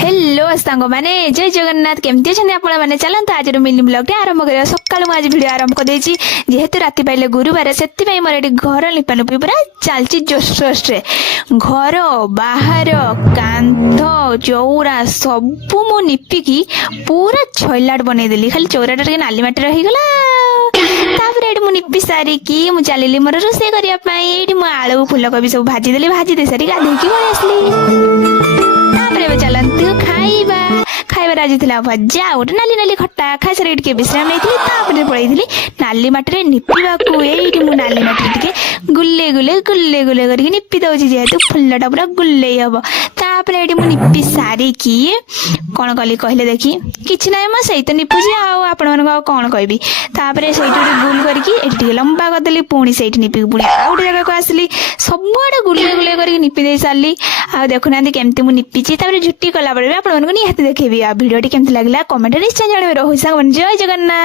Hello सांग मैंने जय जगन्नाथ केमती अच्छे आपण मैंने चलते आज मिनी ब्लॉग आरंभ कर सका आज भिड आरंभ कर जेहेतु राति पाइले गुरुवार से मोर ये घर लिपानुपी पूरा चलती जोश रे घर बाहर कांध चौरा सबू मु निपिकी पूरा छइलाट बनईदेली खाली चौराटा टे नाली माटी रहीगला निपी सारिकी मु चलि मोर रोषे करने आलू फुलकोबी सब भाजीदेली भाजी दे सारी गाधे चलतु खाइबार आज भजा गोटे नाली नाली खट्टा खाई सारे टे विश्राम नहीं पलैली नाली मटी निपा ये नाली मटी टे गुले गुले गुले गुले करके निपी दौर जेहेतु फुलटा पूरा गुले हम तापर ये निपी सारिकी कौन कली कहले देखी कि ना मुझे तो निपुची आपण कौन कहबी तापर से गुल करके लंबा करदेली पुणी से निपी पुणी आउ गोटे जगह को आसली सबुआड़े गुले गुले करके निपी दे सारी आ देखुना केमती मुझे निपीची झुटी कला बेले आपको निहाती देखेबी आ भिडियो केमती लगला कमेंट निश्चय जानवे। रोहित सागर जय जगन्नाथ।